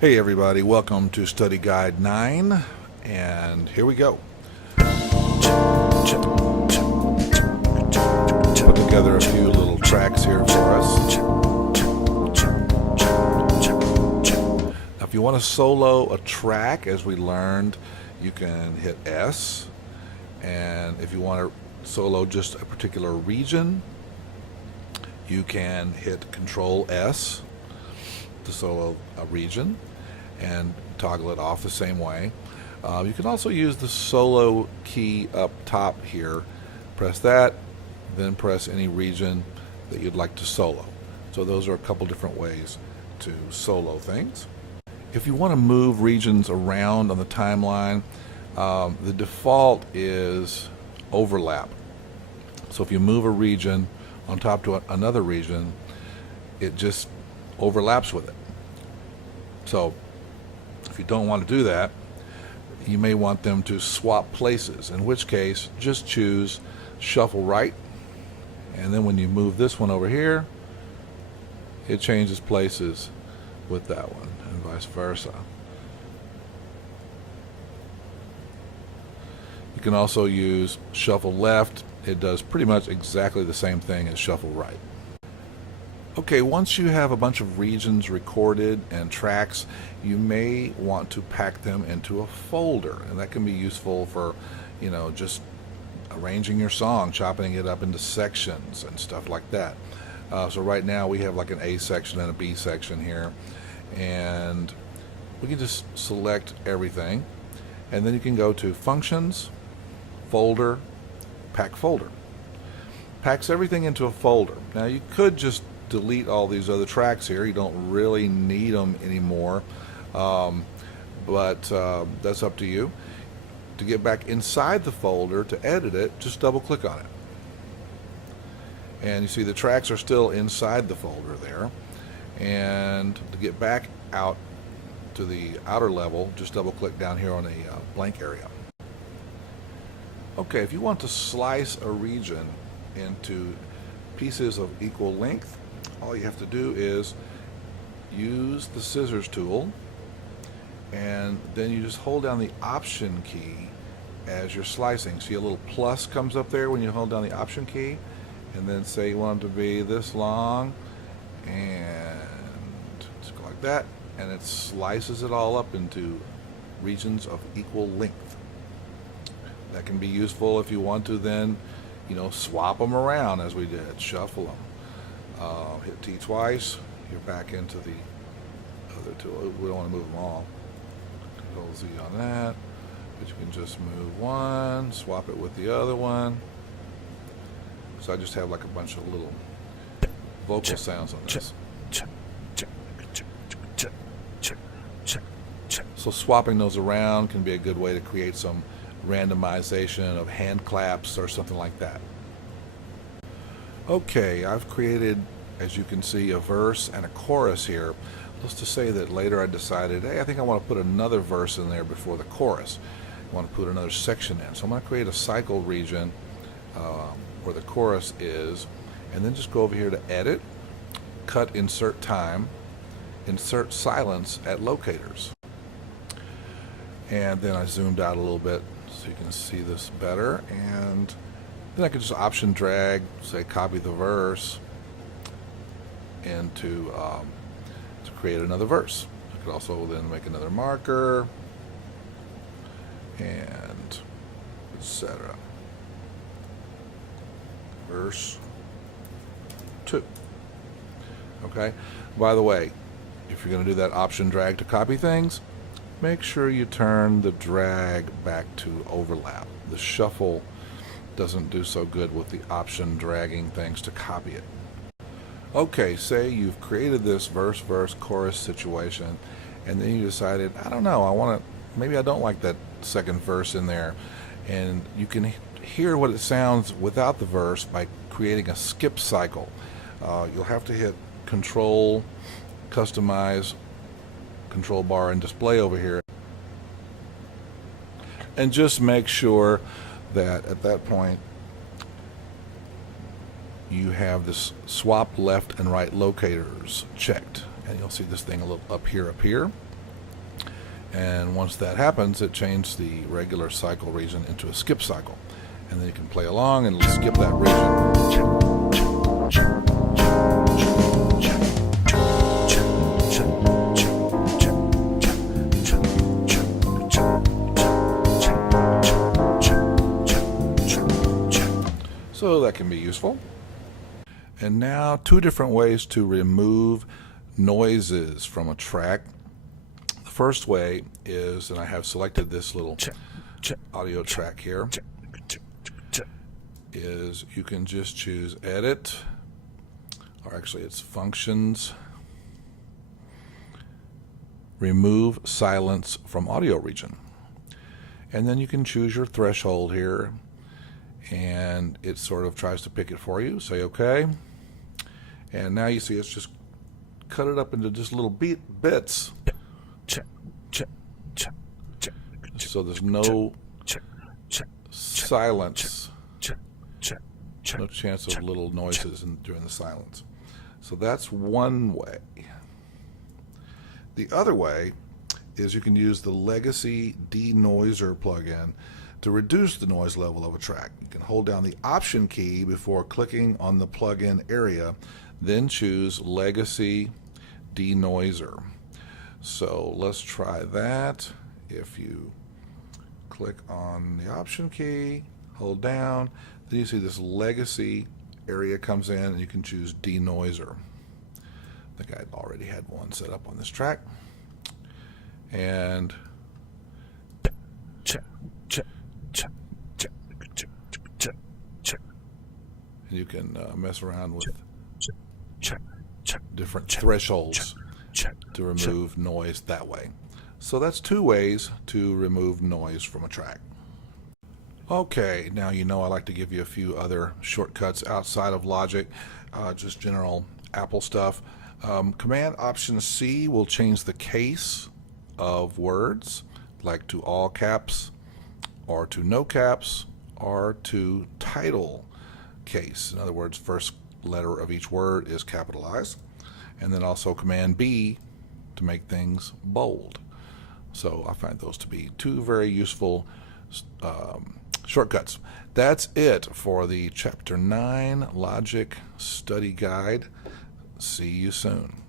Hey everybody, welcome to Study Guide 9, and here we go. Put together a few little tracks here for us. Now if you want to solo a track, as we learned, you can hit S, and if you want to solo just a particular region, you can hit Control S to solo a region and toggle it off the same way. You can also use the solo key up top here. Press that, then press any region that you'd like to solo. So those are a couple different ways to solo things. If you want to move regions around on the timeline, the default is overlap. So if you move a region on top to another region, it just overlaps with it. So if you don't want to do that, you may want them to swap places, in which case just choose shuffle right, and then when you move this one over here, it changes places with that one, and vice versa. You can also use shuffle left. It does pretty much exactly the same thing as shuffle right. Okay, once you have a bunch of regions recorded and tracks, you may want to pack them into a folder, and that can be useful for, just arranging your song, chopping it up into sections and stuff like that. So right now we have like an A section and a B section here, and we can just select everything, and then you can go to Functions, Folder, Pack Folder. Packs everything into a folder. Now you could just delete all these other tracks here. You don't really need them anymore, but that's up to you. To get back inside the folder, to edit it, just double click on it, and you see the tracks are still inside the folder there. And to get back out to the outer level, just double click down here on a blank area. Okay, if you want to slice a region into pieces of equal length, all you have to do is use the scissors tool, and then you just hold down the Option key as you're slicing. See a little plus comes up there when you hold down the Option key, and then say you want it to be this long, and just go like that, and it slices it all up into regions of equal length. That can be useful if you want to then swap them around as we did, shuffle them. Hit T twice, you're back into the other tool. We don't want to move them all. Control Z on that, but you can just move one, swap it with the other one. So I just have like a bunch of little vocal sounds on this. So swapping those around can be a good way to create some randomization of hand claps or something like that. Okay, I've created, as you can see, a verse and a chorus here. Let's just say that later I decided, hey, I think I want to put another verse in there before the chorus. I want to put another section in. So I'm going to create a cycle region where the chorus is, and then just go over here to Edit, Cut Insert Time, Insert Silence at Locators. And then I zoomed out a little bit so you can see this better, and then I could just Option drag, say copy the verse into to create another verse. I could also then make another marker, and etc. Verse 2. Okay. By the way, if you're going to do that Option drag to copy things, make sure you turn the drag back to overlap. The shuffle doesn't do so good with the Option dragging things to copy it. Okay, say you've created this verse, chorus situation, and then you decided, I don't know, maybe I don't like that second verse in there, and you can hear what it sounds without the verse by creating a skip cycle. You'll have to hit Control, Customize, Control Bar, and Display over here, and just make sure that at that point you have this swap left and right locators checked, and you'll see this thing a little up here, And once that happens, it changes the regular cycle region into a skip cycle. And then you can play along and skip that region. So that can be useful. And now 2 different ways to remove noises from a track. The first way is, and I have selected this little audio track here, is you can just choose Edit, or actually it's Functions, Remove Silence from Audio Region. And then you can choose your threshold here, and it sort of tries to pick it for you. Say OK. And now you see it's just cut it up into just little bits. So there's no silence, no chance of little noises during the silence. So that's one way. The other way is you can use the Legacy Denoiser plugin to reduce the noise level of a track. You can hold down the Option key before clicking on the plugin area, then choose Legacy Denoiser. So let's try that. If you click on the Option key, hold down, then you see this Legacy area comes in, and you can choose Denoiser. I think I already had one set up on this track. And you can mess around with different thresholds to remove noise that way. So that's 2 ways to remove noise from a track. Okay, now you know I like to give you a few other shortcuts outside of Logic, just general Apple stuff. Command Option C will change the case of words, like to all caps, or to no caps, or to title case. In other words, first letter of each word is capitalized. And then also Command B to make things bold. So I find those to be 2 very useful shortcuts. That's it for the Chapter 9 Logic Study Guide. See you soon.